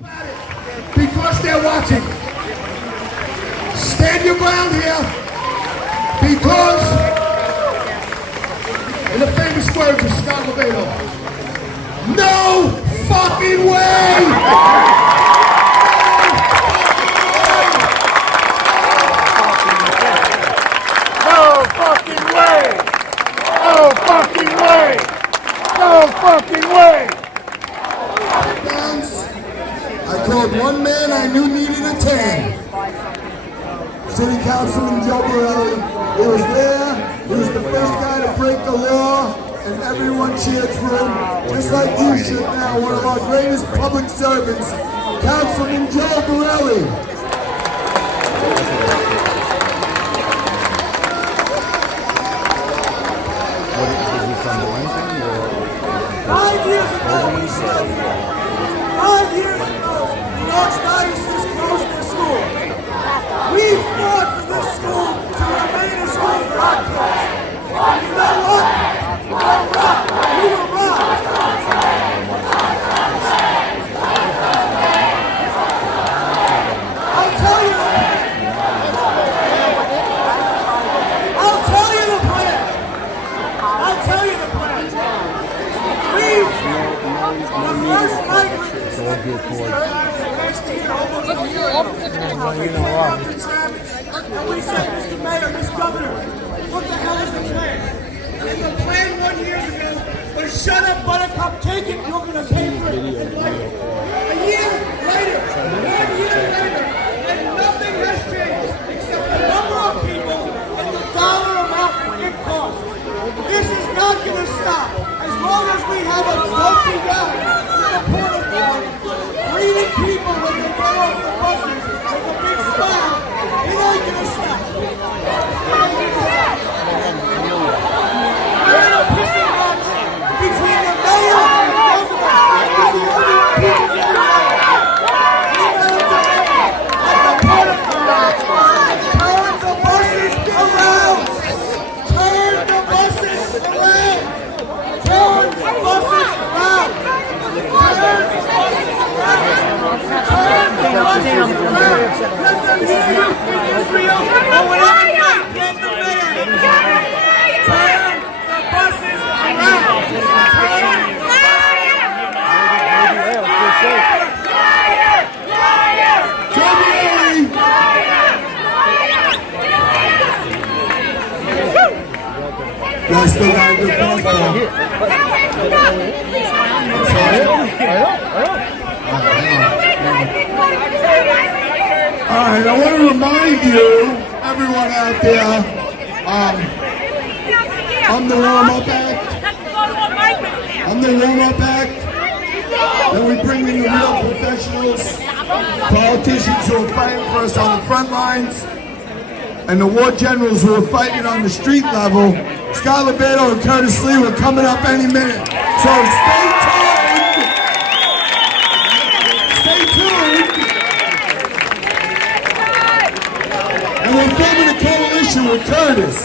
Because they're watching. Stand your ground here. Because, in the famous words of Scott Levato, no fucking way! No fucking way! No fucking way! No fucking way! I called one man I knew needed a tan. City Councilman Joe Borelli. He was there. He was the first guy to break the law, and everyone cheered for him, just like you should now. One of our greatest public servants, Councilman Joe Borelli. 5 years ago, we stood here. 5 years ago, the Archdiocese closed their school. We fought for this school to remain a school for our kids. And you know what? We were right. We were right. I'll tell you the plan. I'll tell you the plan. The first migrant is last year, almost a year ago. We came up to Travis and we said, Mr. Mayor, Mr. Governor, what the hell is the plan? And the plan 1 year ago was shut up, Buttercup, take it, you're going to pay for it. And like a year later, 1 year later, and nothing has changed except the number of people and the dollar amount it costs. This is not going to stop. As long as we have a trophy down in the port of Florida, greeting people when they get off the buses with a big smile, it ain't going to stop. We're in a pissing match between the mayor and the governor. This is the only people that are we got a demand at the port of Florida. Turn the buses around. Turn the buses around. Turn the buses around! Turn the buses around! Turn the buses around! Let them hear you in Israel or whatever you get the mayor to do. Turn the buses around! Turn the I still got a good point though. Alright, I want to remind you, everyone out there, I'm the warm-up act. I'm the warm-up act. Then we bring in the real professionals, politicians who are fighting for us on the front lines, and the war generals who are fighting on the street level. Scott Levato and Curtis Lee were coming up any minute. So stay tuned. Stay tuned. And we're forming a coalition with Curtis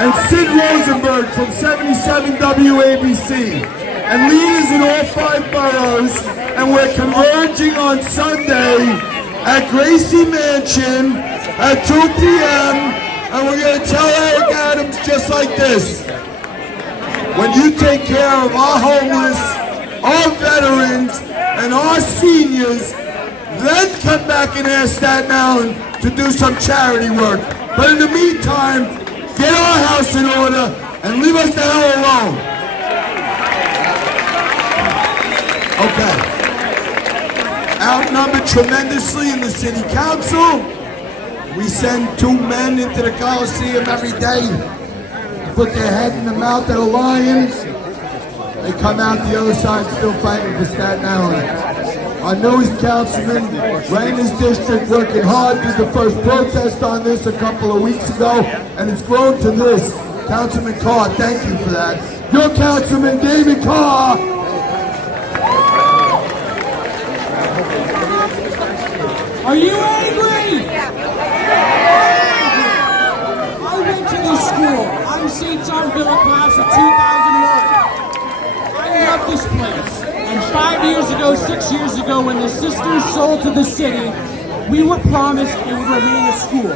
and Sid Rosenberg from 77 WABC and leaders in all 5 boroughs. And we're converging on Sunday at Gracie Mansion at 2 p.m. And we're going to tell Eric Adams just like this. When you take care of our homeless, our veterans, and our seniors, then come back and ask Staten Island to do some charity work. But in the meantime, get our house in order and leave us the hell alone. Okay. Outnumbered tremendously in the city council. We send 2 men into the Coliseum every day to put their head in the mouth of the lions. They come out the other side still fighting for Staten Island. Our newest councilman ran his district working hard, did the first protest on this a couple of weeks ago, and it's grown to this. Councilman Carr, thank you for that. Your Councilman David Carr. Are you angry? I went to this school. I'm St. John Villa class of 2001. I love this place. And 5 years ago, ago, 6 years ago, when the sisters sold to the city, we were promised it would remain a school.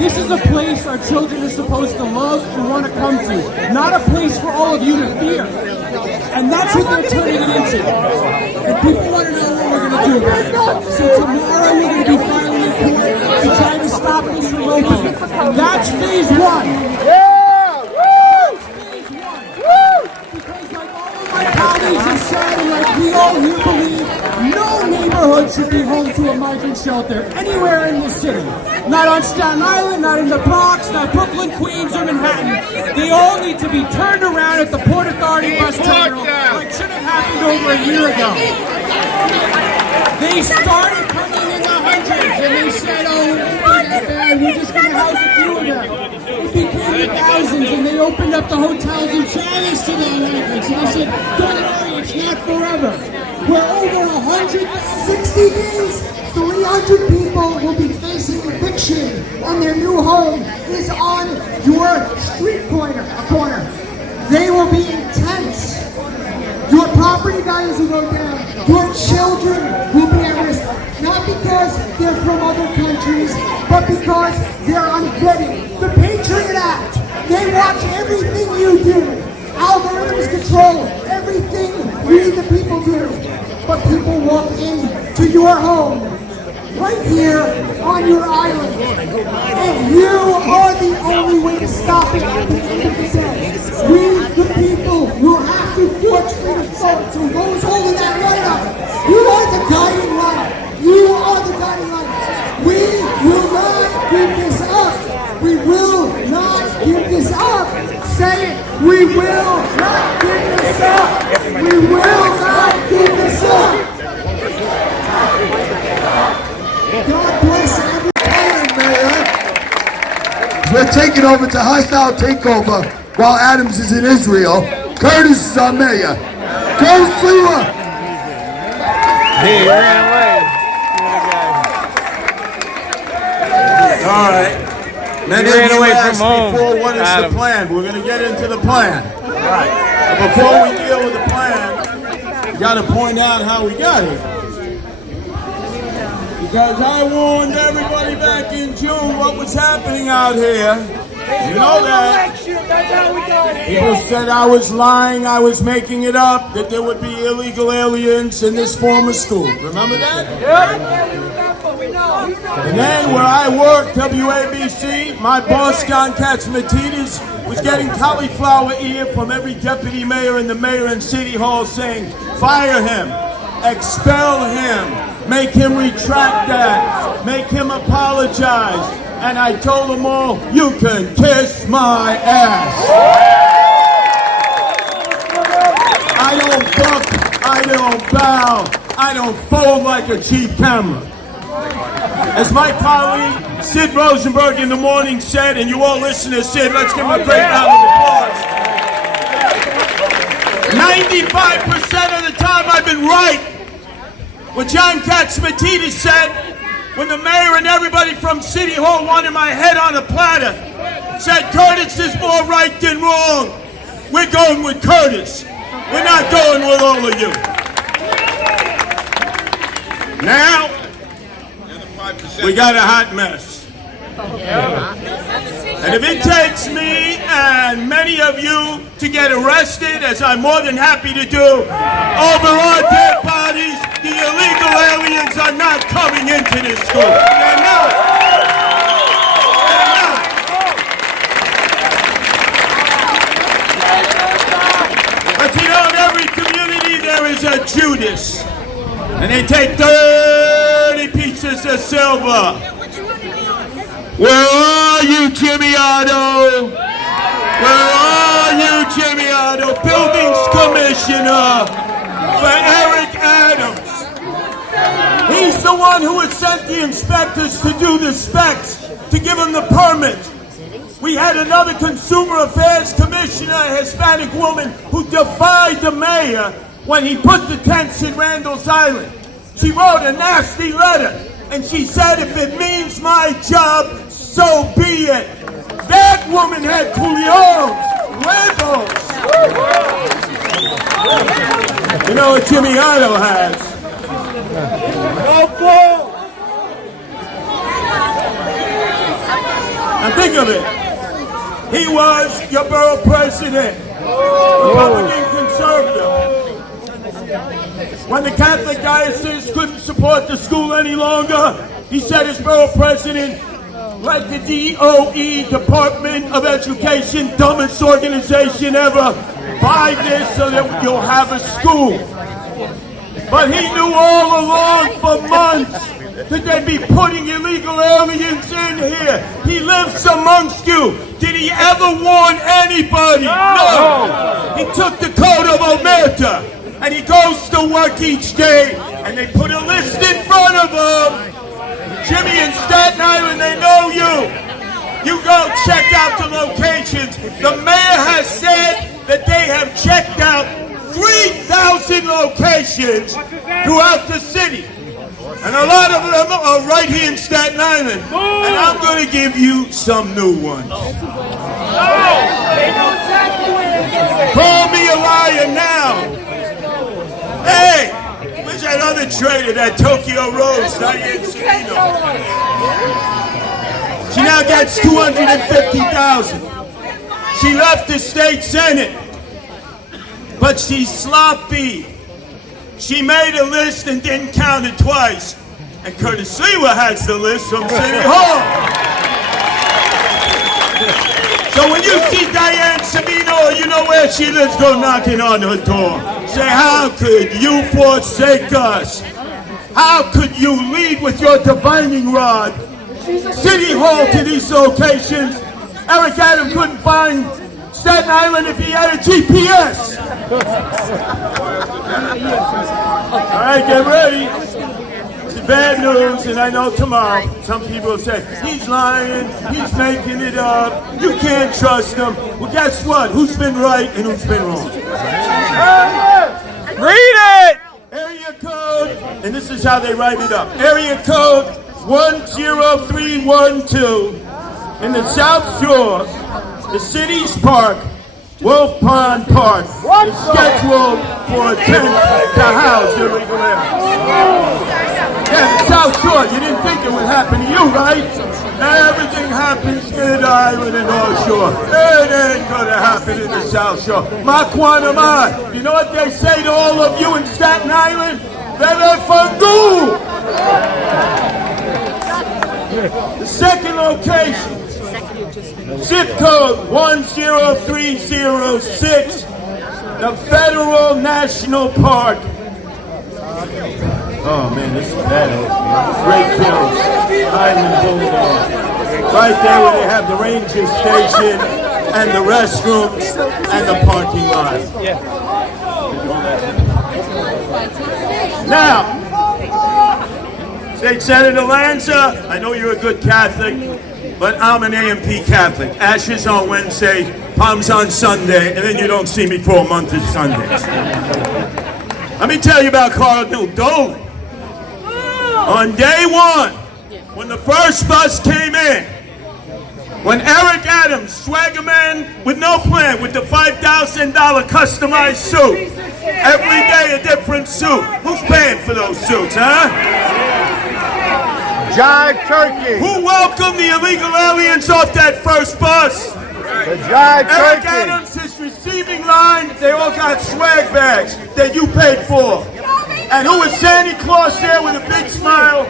This is a place our children are supposed to love and want to come to, not a place for all of you to fear. And that's what they're turning it into. And people want to know what we're going to do about it. So tomorrow we're going to be filing in court to try to stop this from opening. That's phase one. Yeah! Woo! Phase one. Woo! Because like all of my colleagues have said, and like we all here believe, no neighborhood should be home to a migrant shelter anywhere in the city. Not on Staten Island, not in the Bronx, not Brooklyn, Queens, or Manhattan. They all need to be turned around at the Port Authority bus terminal like should have happened over a year ago. They started coming in the hundreds and they said, oh, it's not that bad, we're just going to house a few of them. It became the thousands and they opened up the hotels in China to the migrants. And they said, don't worry, it's not forever. We're over 160 days, 300 people will be facing eviction, and their new home is on your street corner. They will be intense. Your property values will go down. Your children will be at risk, not because they're from other countries, but because they're unfitting. The Patriot Act, they watch everything you do. Algorithms control everything we the people do. But people walk into your home, right here on your island. And you are the only way to stop it at the end of the day. We, the people, will have to forge freedom forward. So those holding that light up, you are the guiding light. You are the guiding light. We will not give this up. We will not give this up. Say it. We will not give this up. We will not give this up. God bless everyone, Mayor. We're taking over to hostile takeover while Adams is in Israel. Curtis is our mayor. Go Flewa! He ran away. All right. Many He ran of you away asked from home, before, what is Adams. the plan? We're going to get into the plan. Right. But before we deal with the plan, we got to point out how we got here. Because I warned everybody back in June what was happening out here. You know that. People said I was lying, I was making it up, that there would be illegal aliens in this former school. Remember that? And then where I worked, WABC, my boss, John Katsimatidis, was getting cauliflower ear from every deputy mayor and the mayor in City Hall saying, fire him, expel him, make him retract that, make him apologize. And I told them all, you can kiss my ass. I don't buck, I don't bow, I don't fold like a cheap camera. As my colleague Sid Rosenberg in the morning said, and you all listen to Sid, let's give him a great round of applause. 95% of the time I've been right. What John Katsimatidis said, when the mayor and everybody from City Hall wanted my head on a platter, said Curtis is more right than wrong. We're going with Curtis. We're not going with all of you. Now, we got a hot mess. And if it takes me and many of you to get arrested, as I'm more than happy to do, over our dead bodies, the illegal aliens are not coming into this school. They're not. They're not. But you know, in every community there is a Judas. And they take 30 pieces of silver. Where are you, Jimmy Otto? Where are you, Jimmy Otto? Buildings Commissioner for Eric Adams. He's the one who had sent the inspectors to do the specs, to give him the permit. We had another Consumer Affairs Commissioner, a Hispanic woman, who defied the mayor when he put the tents in Randall's Island. She wrote a nasty letter, and she said, if it means my job, so be it. That woman had culions, huevos. You know what Jimmy Otto has? No ball. And think of it. He was your borough president, Republican conservative. When the Catholic diocese couldn't support the school any longer, he said his borough president, like the DOE, Department of Education, dumbest organization ever, buy this so that you'll have a school. But he knew all along for months that they'd be putting illegal aliens in here. He lives amongst you. Did he ever warn anybody? No. He took the code of Omerta and he goes to work each day and they put a list in front of him. Jimmy in Staten Island, they know you. You go check out the locations. The mayor has said that they have checked out 3,000 locations throughout the city. And a lot of them are right here in Staten Island. And I'm going to give you some new ones. Call me a liar now. Hey, where's that other traitor, that Tokyo Rose, Diane Savino? She now gets $250,000. She left the state senate, but she's sloppy. She made a list and didn't count it twice. And Curtis Sewa has the list from City Hall. So when you see Diane Savino, or you know where she lives, go knocking on her door. Say, how could you forsake us? How could you lead with your divining rod? City Hall to these locations. Eric Adams couldn't find Staten Island if he had a GPS. All right, get ready. It's bad news, and I know tomorrow some people will say, he's lying, he's making it up, you can't trust him. Well, guess what? Who's been right and who's been wrong? Read it! Area code, and this is how they write it up. Area code 10312 in the South Shore, the city's park, Wolf Pond Park, is scheduled for a tent to house illegal aliens. Yeah, the South Shore, you didn't think it would happen to you, right? Everything happens mid-island and North Shore. It ain't gonna happen in the South Shore. Makwanamai. You know what they say to all of you in Staten Island? Bebe Fangu! The second location, zip code 10306, the Federal National Park. Oh man, this is bad. Great Hills, Island Boulevard. Right there where they have the ranger station and the restrooms and the parking lot. Now, State Senator Lanza, I know you're a good Catholic, but I'm an AMP Catholic. Ashes on Wednesday, palms on Sunday, and then you don't see me for a month of Sundays. Let me tell you about Cardinal Dolan. On day one, when the first bus came in, when Eric Adams, swagger man with no plan, with the $5,000 customized suit, every day a different suit. Who's paying for those suits, huh? Jive Turkey. Who welcomed the illegal aliens off that first bus? The Jive Eric Turkey. Adams is receiving line. They all got swag bags that you paid for. And who was Santa Claus there with a big smile,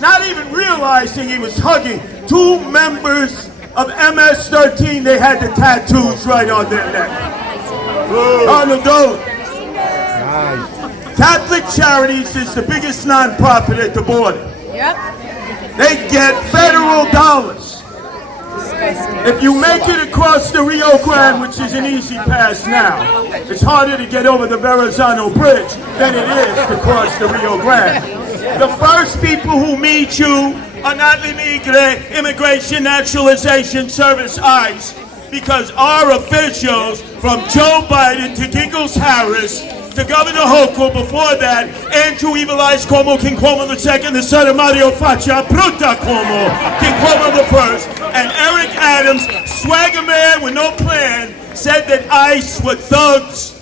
not even realizing he was hugging two members of MS-13. They had the tattoos right on their neck. Arnold Dolan. Nice. Catholic Charities is the biggest nonprofit at the border. Yep. They get federal dollars. If you make it across the Rio Grande, which is an easy pass now, it's harder to get over the Verrazano Bridge than it is to cross the Rio Grande. The first people who meet you are not Immigration Naturalization Service, ICE, because our officials, from Joe Biden to Giggles Harris to Governor Hochul, before that, Andrew Evil Eyes Cuomo, King Cuomo II, the son of Mario Faccia, Bruta Cuomo, King Cuomo I, and Eric Adams, swagger man with no plan, said that ICE were thugs.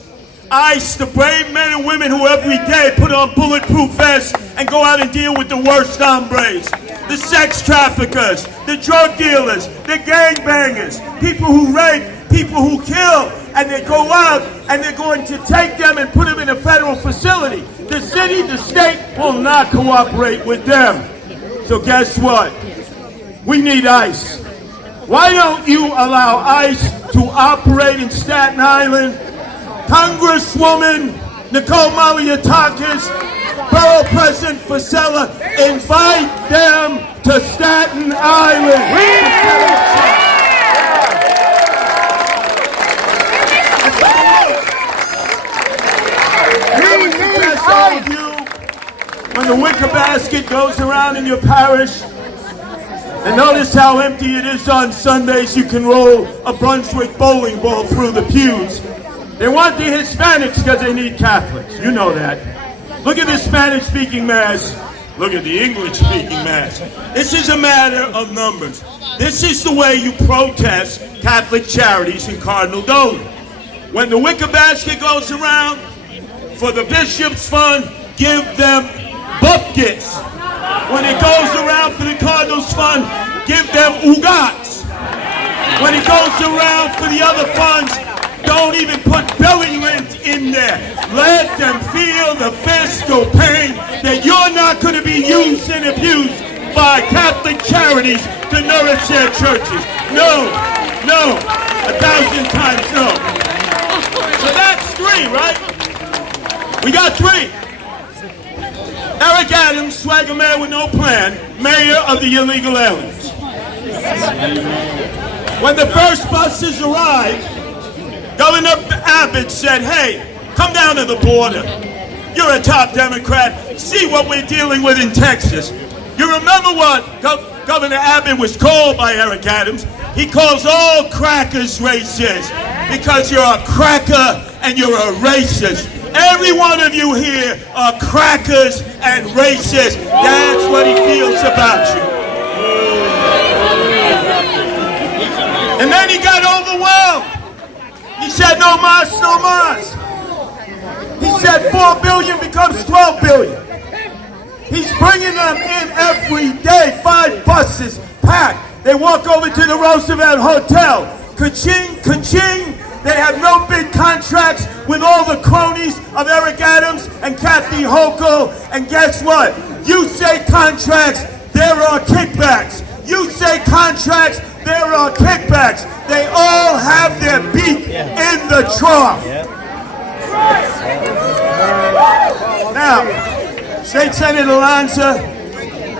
ICE, the brave men and women who every day put on bulletproof vests and go out and deal with the worst hombres, the sex traffickers, the drug dealers, the gangbangers, people who rape, people who kill, and they go out and they're going to take them and put them in a federal facility. The city, the state will not cooperate with them. So guess what? We need ICE. Why don't you allow ICE to operate in Staten Island? Congresswoman Nicole Malliotakis, Borough President Fasella, invite them to Staten Island. I would suggest all of you, when the wicker basket goes around in your parish, and notice how empty it is on Sundays, you can roll a Brunswick bowling ball through the pews. They want the Hispanics because they need Catholics. You know that. Look at the Spanish-speaking mass. Look at the English-speaking mass. This is a matter of numbers. This is the way you protest Catholic Charities in Cardinal Dolan. When the wicker basket goes around for the Bishop's Fund, give them buckets. When it goes around for the Cardinals Fund, give them ugats. When it goes around for the other funds, don't even put belly lint in there. Let them feel the fiscal pain that you're not going to be used and abused by Catholic Charities to nourish their churches. No, no, 1,000 times no. So that's 3, right? We got 3. Eric Adams, swagger man with no plan, mayor of the illegal aliens. When the first buses arrived, Governor Abbott said, hey, come down to the border. You're a top Democrat. See what we're dealing with in Texas. You remember what Governor Abbott was called by Eric Adams? He calls all crackers racist because you're a cracker and you're a racist. Every one of you here are crackers and racists. That's what he feels about you. And then he got overwhelmed. He said, no mas, no mas. He said 4 billion becomes 12 billion. He's bringing them in every day, 5 buses packed. They walk over to the Roosevelt Hotel. Ka-ching, ka-ching. They have no big contracts with all the cronies of Eric Adams and Kathy Hochul. And guess what? You say contracts, there are kickbacks. You say contracts, there are kickbacks. They all have their beak in the trough. Now, State Senator Lanza,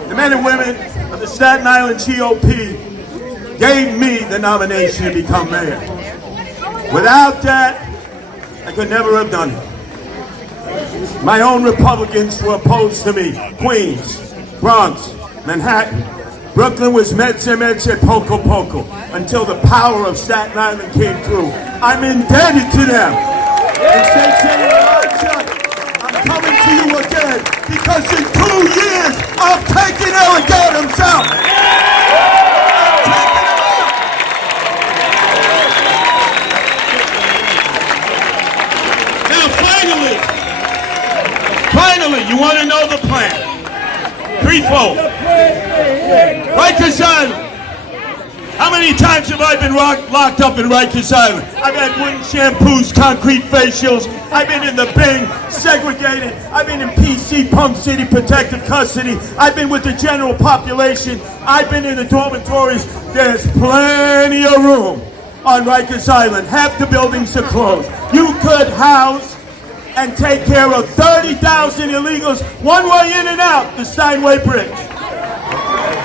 the men and women of the Staten Island GOP gave me the nomination to become mayor. Without that, I could never have done it. My own Republicans were opposed to me. Queens, Bronx, Manhattan. Brooklyn was medse, poco, poco, until the power of Staten Island came through. I'm indebted to them. And State Senator Lanza, I'm coming to you again because in 2 years, I've taken Eric Adams out. Finally, you want to know the plan? Threefold. Rikers Island. How many times have I been locked up in Rikers Island? I've had wooden shampoos, concrete facials. I've been in the Bing, segregated. I've been in PC, Pump City, protective custody. I've been with the general population. I've been in the dormitories. There's plenty of room on Rikers Island. Half the buildings are closed. You could house and take care of 30,000 illegals one way in and out the Steinway Bridge.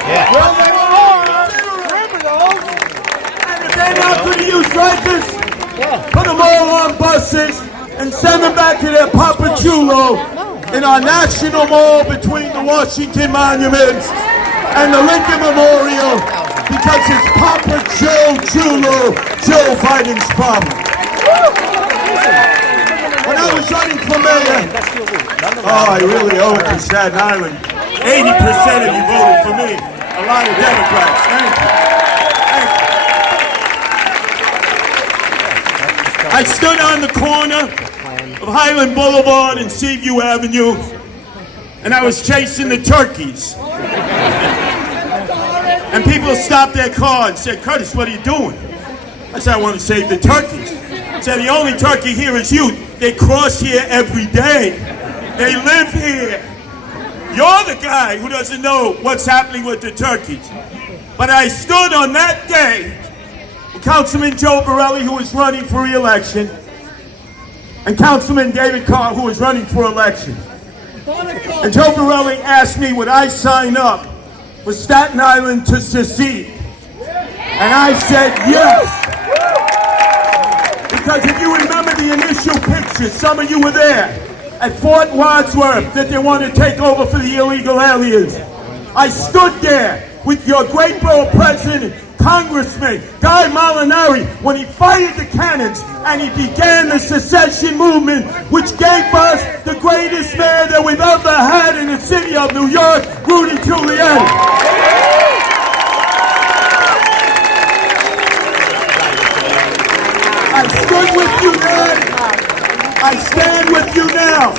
Yeah. Well, they were all criminals. And if they're not going to use Rikers, put them all on buses and send them back to their Papa Chulo in our National Mall between the Washington Monuments and the Lincoln Memorial because it's Papa Joe Chulo, Joe Biden's problem. When I was running for mayor, I really owe it to Staten Island. 80% of you voted for me. A lot of Democrats. Thank you. Thank you. I stood on the corner of Highland Boulevard and Seaview Avenue, and I was chasing the turkeys. And people stopped their car and said, "Curtis, what are you doing?" I said, "I want to save the turkeys." I said, "The only turkey here is you. They cross here every day. They live here. You're the guy who doesn't know what's happening with the turkeys." But I stood on that day, Councilman Joe Borelli, who was running for re-election, and Councilman David Carr, who was running for election. And Joe Borelli asked me would I sign up for Staten Island to secede. And I said yes. Because if you remember the initial picture, some of you were there, at Fort Wadsworth, that they want to take over for the illegal aliens. I stood there with your great borough president, Congressman Guy Molinari, when he fired the cannons and he began the secession movement, which gave us the greatest mayor that we've ever had in the city of New York, Rudy Giuliani. I stood with you then. I stand with you now.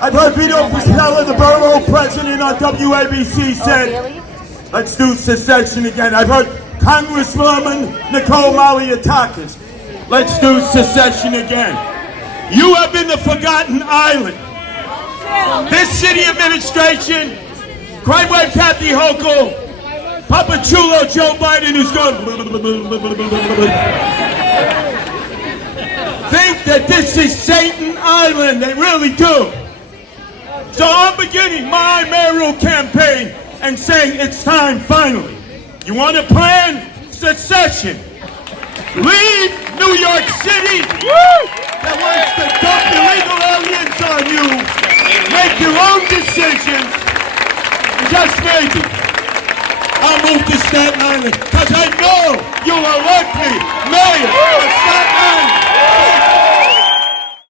I've heard Vito Pasella, the borough president on WABC, said, "Let's do secession again." I've heard Congresswoman Nicole Malliotakis, "Let's do secession again." You have been the forgotten island. This city administration, Crime Wave Kathy Hochul, Papa Chulo Joe Biden, who's going think that this is Satan Island. They really do. So I'm beginning my mayoral campaign and saying it's time finally. You want to plan secession? Leave New York City that wants to dump illegal aliens on you. Make your own decisions. And just maybe I'll move to Staten Island because I know you'll elect me.